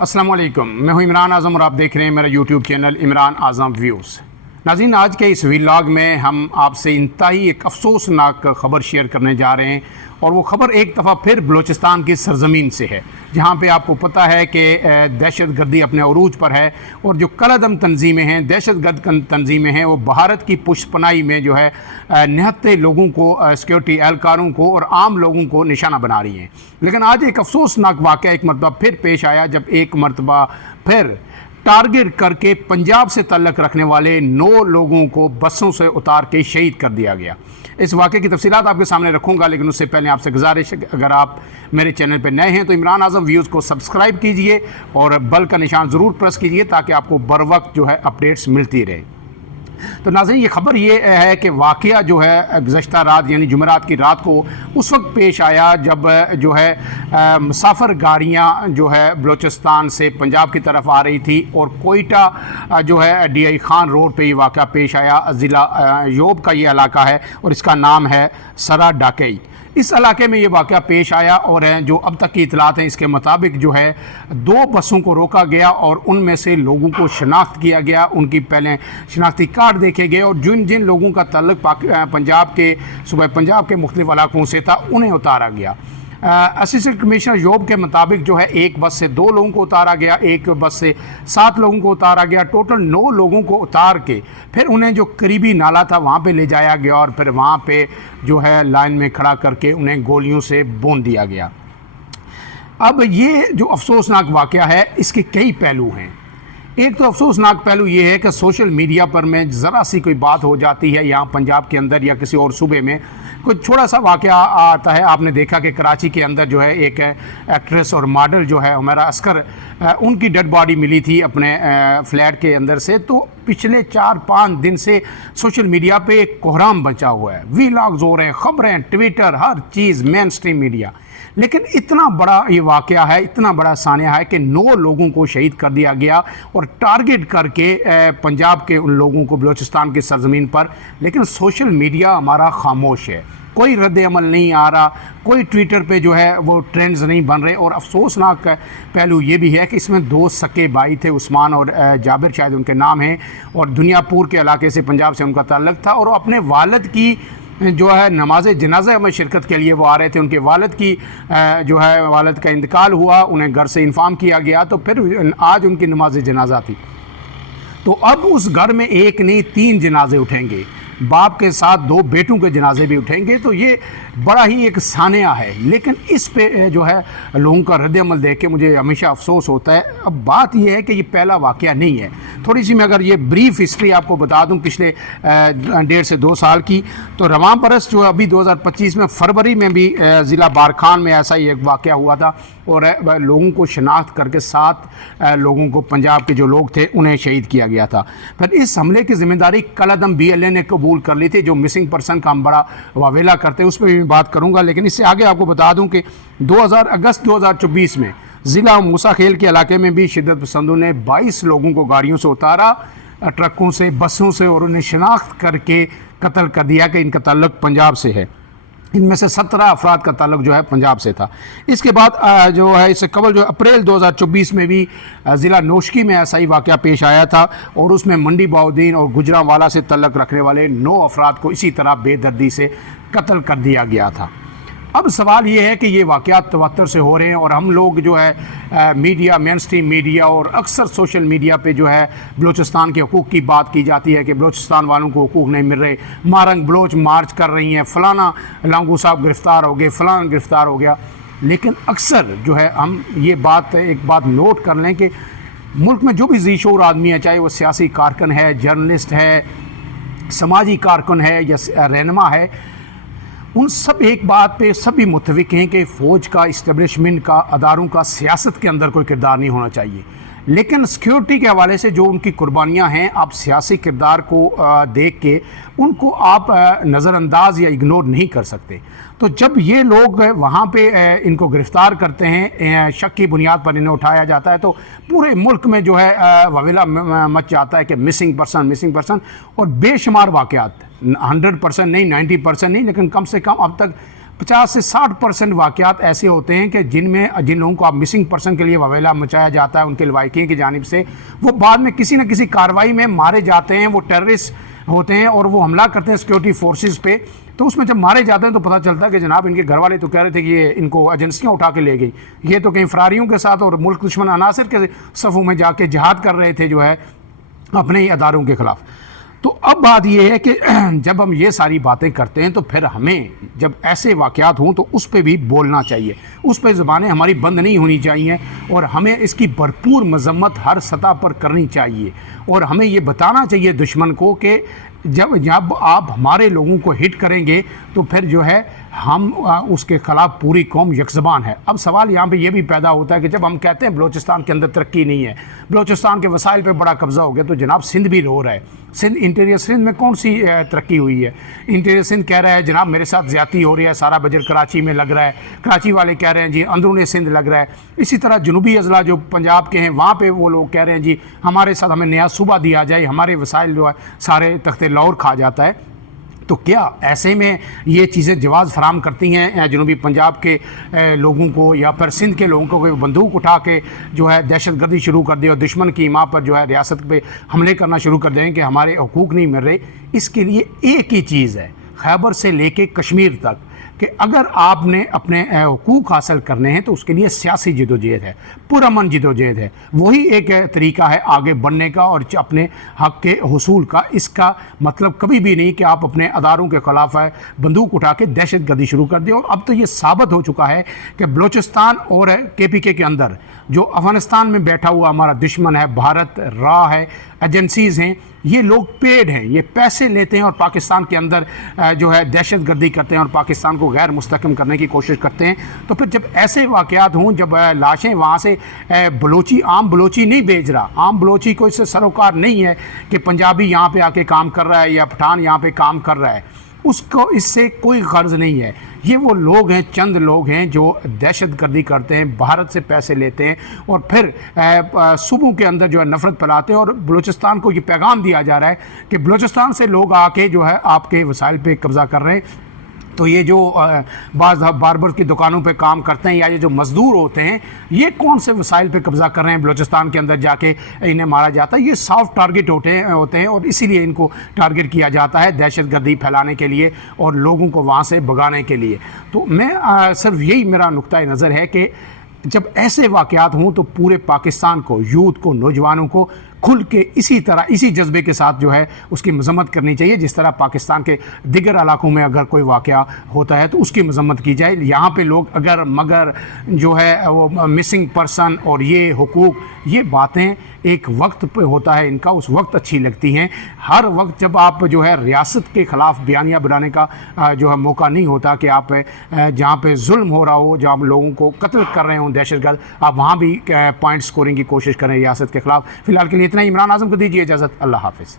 السلام علیکم، میں ہوں عمران اعظم اور آپ دیکھ رہے ہیں میرا یوٹیوب چینل عمران اعظم ویوز۔ ناظرین، آج کے اس ویلاگ میں ہم آپ سے انتہائی ایک افسوسناک خبر شیئر کرنے جا رہے ہیں، اور وہ خبر ایک دفعہ پھر بلوچستان کی سرزمین سے ہے، جہاں پہ آپ کو پتہ ہے کہ دہشت گردی اپنے عروج پر ہے، اور جو کالعدم تنظیمیں ہیں، دہشت گرد تنظیمیں ہیں، وہ بھارت کی پشت پناہی میں جو ہے نہتے لوگوں کو، سیکیورٹی اہلکاروں کو اور عام لوگوں کو نشانہ بنا رہی ہیں۔ لیکن آج ایک افسوسناک واقعہ ایک مرتبہ پھر پیش آیا، جب ایک مرتبہ پھر ٹارگٹ کر کے پنجاب سے تعلق رکھنے والے 9 لوگوں کو بسوں سے اتار کے شہید کر دیا گیا۔ اس واقعے کی تفصیلات آپ کے سامنے رکھوں گا، لیکن اس سے پہلے آپ سے گزارش ہے کہ اگر آپ میرے چینل پہ نئے ہیں تو عمران اعظم ویوز کو سبسکرائب کیجئے اور بیل کا نشان ضرور پریس کیجئے تاکہ آپ کو بر وقت جو ہے اپڈیٹس ملتی رہے۔ تو ناظرین، یہ خبر یہ ہے کہ واقعہ جو ہے گزشتہ رات یعنی جمعرات کی رات کو اس وقت پیش آیا جب جو ہے مسافر گاڑیاں جو ہے بلوچستان سے پنجاب کی طرف آ رہی تھی، اور کوئٹہ جو ہے ڈی آئی خان روڈ پہ یہ واقعہ پیش آیا۔ ضلع یوب کا یہ علاقہ ہے اور اس کا نام ہے سرا ڈاکئی۔ اس علاقے میں یہ واقعہ پیش آیا، اور جو اب تک کی اطلاعات ہیں اس کے مطابق جو ہے 2 بسوں کو روکا گیا، اور ان میں سے لوگوں کو شناخت کیا گیا، ان کی پہلے شناختی کارڈ دیکھے گئے، اور جن لوگوں کا تعلق پنجاب کے صوبہ پنجاب کے مختلف علاقوں سے تھا انہیں اتارا گیا۔ اسسٹنٹ کمشنر یوب کے مطابق جو ہے ایک بس سے 2 لوگوں کو اتارا گیا، ایک بس سے 7 لوگوں کو اتارا گیا، ٹوٹل 9 لوگوں کو اتار کے پھر انہیں جو قریبی نالا تھا وہاں پہ لے جایا گیا، اور پھر وہاں پہ جو ہے لائن میں کھڑا کر کے انہیں گولیوں سے بون دیا گیا۔ اب یہ جو افسوسناک واقعہ ہے اس کے کئی پہلو ہیں۔ ایک تو افسوسناک پہلو یہ ہے کہ سوشل میڈیا پر میں ذرا سی کوئی بات ہو جاتی ہے یہاں پنجاب کے اندر یا کسی اور صوبے میں، کوئی چھوٹا سا واقعہ آتا ہے۔ آپ نے دیکھا کہ کراچی کے اندر جو ہے ایک ایکٹریس اور ماڈل جو ہے ہمیرا عسکر، ان کی ڈیڈ باڈی ملی تھی اپنے فلیٹ کے اندر سے، تو پچھلے 4-5 دن سے سوشل میڈیا پہ ایک کوہرام بچا ہوا ہے، ویلاگز ہو رہے ہیں، خبریں، ٹویٹر، ہر چیز مین سٹریم میڈیا۔ لیکن اتنا بڑا یہ واقعہ ہے، اتنا بڑا سانحہ ہے کہ 9 لوگوں کو شہید کر دیا گیا، اور ٹارگٹ کر کے پنجاب کے ان لوگوں کو بلوچستان کی سرزمین پر۔ لیکن سوشل میڈیا ہمارا خاموش ہے، کوئی رد عمل نہیں آ رہا، کوئی ٹویٹر پہ جو ہے وہ ٹرینڈز نہیں بن رہے۔ اور افسوسناک پہلو یہ بھی ہے کہ اس میں 2 سکے بھائی تھے، عثمان اور جابر شاید ان کے نام ہیں، اور دنیا پور کے علاقے سے پنجاب سے ان کا تعلق تھا، اور وہ اپنے والد کی جو ہے نماز جنازہ میں شرکت کے لیے وہ آ رہے تھے۔ ان کے والد کی جو ہے والد کا انتقال ہوا، انہیں گھر سے انفارم کیا گیا، تو پھر آج ان کی نماز جنازہ تھی۔ تو اب اس گھر میں ایک نہیں 3 جنازے اٹھیں گے، باپ کے ساتھ 2 بیٹوں کے جنازے بھی اٹھیں گے، تو یہ بڑا ہی ایک سانحہ ہے۔ لیکن اس پہ جو ہے لوگوں کا رد عمل دیکھ کے مجھے ہمیشہ افسوس ہوتا ہے۔ اب بات یہ ہے کہ یہ پہلا واقعہ نہیں ہے۔ تھوڑی سی میں اگر یہ بریف ہسٹری آپ کو بتا دوں پچھلے 1.5 سے 2 سال کی، تو رواں برس جو ابھی 2025 میں فروری میں بھی ضلع بارکھان میں ایسا ہی ایک واقعہ ہوا تھا، اور لوگوں کو شناخت کر کے 7 لوگوں کو پنجاب کے جو لوگ تھے انہیں شہید کیا گیا تھا۔ پھر اس حملے کی ذمہ داری کالعدم BLA نے قبول کر لی تھی، جو مسنگ پرسن کا ہم بڑا واویلا کرتے ہیں، اس پہ بھی بات کروں گا۔ لیکن اس سے آگے آپ کو بتا دوں کہ اگست 2024 میں ضلع موسیٰ خیل کے علاقے میں بھی شدت پسندوں نے 22 لوگوں کو گاڑیوں سے اتارا، ٹرکوں سے، بسوں سے، اور انہیں شناخت کر کے قتل کر دیا کہ ان کا تعلق پنجاب سے ہے۔ ان میں سے 17 افراد کا تعلق جو ہے پنجاب سے تھا۔ اس کے بعد جو ہے اس سے قبل جو اپریل 2024 میں بھی ضلع نوشکی میں ایسا ہی واقعہ پیش آیا تھا، اور اس میں منڈی باؤدین اور گجرانوالا سے تعلق رکھنے والے 9 افراد کو اسی طرح بے دردی سے قتل کر دیا گیا تھا۔ اب سوال یہ ہے کہ یہ واقعات تواتر سے ہو رہے ہیں، اور ہم لوگ جو ہے میڈیا، مین سٹریم میڈیا اور اکثر سوشل میڈیا پہ جو ہے بلوچستان کے حقوق کی بات کی جاتی ہے کہ بلوچستان والوں کو حقوق نہیں مل رہے، مارنگ بلوچ مارچ کر رہی ہیں، فلانا لانگو صاحب گرفتار ہو گئے، فلانا گرفتار ہو گیا۔ لیکن اکثر جو ہے ہم یہ ایک بات نوٹ کر لیں کہ ملک میں جو بھی ذی شعور آدمی ہے، چاہے وہ سیاسی کارکن ہے، جرنلسٹ ہے، سماجی کارکن ہے یا رہنما ہے، ان سب ایک بات پہ سبھی متفق ہیں کہ فوج کا، اسٹیبلشمنٹ کا، اداروں کا سیاست کے اندر کوئی کردار نہیں ہونا چاہیے۔ لیکن سیکیورٹی کے حوالے سے جو ان کی قربانیاں ہیں، آپ سیاسی کردار کو دیکھ کے ان کو آپ نظر انداز یا اگنور نہیں کر سکتے۔ تو جب یہ لوگ وہاں پہ ان کو گرفتار کرتے ہیں، شک کی بنیاد پر انہیں اٹھایا جاتا ہے، تو پورے ملک میں جو ہے واویلا مچ جاتا ہے کہ مسنگ پرسن، اور بے شمار واقعات 100% نہیں، 90% نہیں، لیکن کم سے کم اب تک 50 سے 60% واقعات ایسے ہوتے ہیں کہ جن لوگوں کو آپ مسنگ پرسن کے لیے وویلا مچایا جاتا ہے ان کے لواحقین کی جانب سے، وہ بعد میں کسی نہ کسی کارروائی میں مارے جاتے ہیں، وہ ٹیررسٹ ہوتے ہیں اور وہ حملہ کرتے ہیں سیکورٹی فورسز پہ، تو اس میں جب مارے جاتے ہیں تو پتہ چلتا ہے کہ جناب ان کے گھر والے تو کہہ رہے تھے کہ یہ ان کو ایجنسیاں اٹھا کے لے گئی، یہ تو کہیں فراریوں کے ساتھ اور ملک دشمن عناصر کے صفوں میں جا کے جہاد کر رہے تھے جو ہے اپنے ہی اداروں کے خلاف۔ تو اب بات یہ ہے کہ جب ہم یہ ساری باتیں کرتے ہیں تو پھر ہمیں جب ایسے واقعات ہوں تو اس پہ بھی بولنا چاہیے، اس پہ زبانیں ہماری بند نہیں ہونی چاہیے، اور ہمیں اس کی بھرپور مذمت ہر سطح پر کرنی چاہیے، اور ہمیں یہ بتانا چاہیے دشمن کو کہ جب آپ ہمارے لوگوں کو ہٹ کریں گے تو پھر جو ہے ہم اس کے خلاف پوری قوم یکزبان ہے۔ اب سوال یہاں پہ یہ بھی پیدا ہوتا ہے کہ جب ہم کہتے ہیں بلوچستان کے اندر ترقی نہیں ہے، بلوچستان کے وسائل پہ بڑا قبضہ ہو گیا، تو جناب سندھ بھی رو رہا ہے، انٹیریئر سندھ میں کون سی ترقی ہوئی ہے؟ انٹیریئر سندھ کہہ رہا ہے جناب میرے ساتھ زیادتی ہو رہی ہے، سارا بجٹ کراچی میں لگ رہا ہے، کراچی والے کہہ رہے ہیں جی اندرون سندھ لگ رہا ہے۔ اسی طرح جنوبی اضلاع جو پنجاب کے ہیں وہاں پہ وہ لوگ کہہ رہے ہیں جی ہمارے ساتھ ہمیں نیا صوبہ دیا جائے، ہمارے وسائل جو ہے سارے تخت لاہور کھا جاتا ہے۔ تو کیا ایسے میں یہ چیزیں جواز فراہم کرتی ہیں جنوبی پنجاب کے لوگوں کو یا پھر سندھ کے لوگوں کو کہ بندوق اٹھا کے جو ہے دہشت گردی شروع کر دے اور دشمن کی ماں پر جو ہے ریاست پہ حملے کرنا شروع کر دیں کہ ہمارے حقوق نہیں مل رہے؟ اس کے لیے ایک ہی چیز ہے، خیبر سے لے کے کشمیر تک، کہ اگر آپ نے اپنے حقوق حاصل کرنے ہیں تو اس کے لیے سیاسی جدوجہد ہے، پرامن جدوجہد ہے، وہی ایک طریقہ ہے آگے بڑھنے کا اور اپنے حق کے حصول کا۔ اس کا مطلب کبھی بھی نہیں کہ آپ اپنے اداروں کے خلاف بندوق اٹھا کے دہشت گردی شروع کر دیں۔ اور اب تو یہ ثابت ہو چکا ہے کہ بلوچستان اور KPK کے اندر جو افغانستان میں بیٹھا ہوا ہمارا دشمن ہے، بھارت را ہے، ایجنسیز ہیں، یہ لوگ پیڈ ہیں، یہ پیسے لیتے ہیں اور پاکستان کے اندر جو ہے دہشت گردی کرتے ہیں اور پاکستان کو غیر مستحکم کرنے کی کوشش کرتے ہیں۔ تو پھر جب ایسے واقعات ہوں، جب لاشیں وہاں سے عام بلوچی نہیں بھیج رہا، عام بلوچی کو اس سے سروکار نہیں ہے کہ پنجابی یہاں پہ آ کے کام کر رہا ہے یا پٹھان یہاں پہ کام کر رہا ہے، اس کو اس سے کوئی غرض نہیں ہے۔ یہ وہ لوگ ہیں، چند لوگ ہیں جو دہشت گردی کرتے ہیں، بھارت سے پیسے لیتے ہیں اور پھر صوبوں کے اندر جو ہے نفرت پھیلاتے ہیں، اور بلوچستان کو یہ پیغام دیا جا رہا ہے کہ بلوچستان سے لوگ آ کے جو ہے آپ کے وسائل پہ قبضہ کر رہے ہیں۔ تو یہ جو بعض باربر کی دکانوں پہ کام کرتے ہیں یا یہ جو مزدور ہوتے ہیں، یہ کون سے وسائل پہ قبضہ کر رہے ہیں؟ بلوچستان کے اندر جا کے انہیں مارا جاتا ہے۔ یہ سافٹ ٹارگٹ ہوتے ہیں اور اسی لیے ان کو ٹارگٹ کیا جاتا ہے دہشت گردی پھیلانے کے لیے اور لوگوں کو وہاں سے بھگانے کے لیے۔ تو میں صرف یہی میرا نقطۂ نظر ہے کہ جب ایسے واقعات ہوں تو پورے پاکستان کو، یوتھ کو، نوجوانوں کو کھل کے اسی جذبے کے ساتھ جو ہے اس کی مذمت کرنی چاہیے، جس طرح پاکستان کے دیگر علاقوں میں اگر کوئی واقعہ ہوتا ہے تو اس کی مذمت کی جائے۔ یہاں پہ لوگ اگر مگر جو ہے وہ مسنگ پرسن اور یہ حقوق، یہ باتیں ایک وقت پہ ہوتا ہے ان کا، اس وقت اچھی لگتی ہیں۔ ہر وقت جب آپ جو ہے ریاست کے خلاف بیانیہ بنانے کا جو ہے موقع نہیں ہوتا کہ آپ جہاں پہ ظلم ہو رہا ہو، جہاں لوگوں کو قتل کر رہے ہوں دہشت گرد، آپ وہاں بھی پوائنٹ سکورنگ کی کوشش کریں ریاست کے خلاف۔ فی الحال کے لیے اتنا ہی۔ عمران اعظم کو دیجیے اجازت، اللہ حافظ۔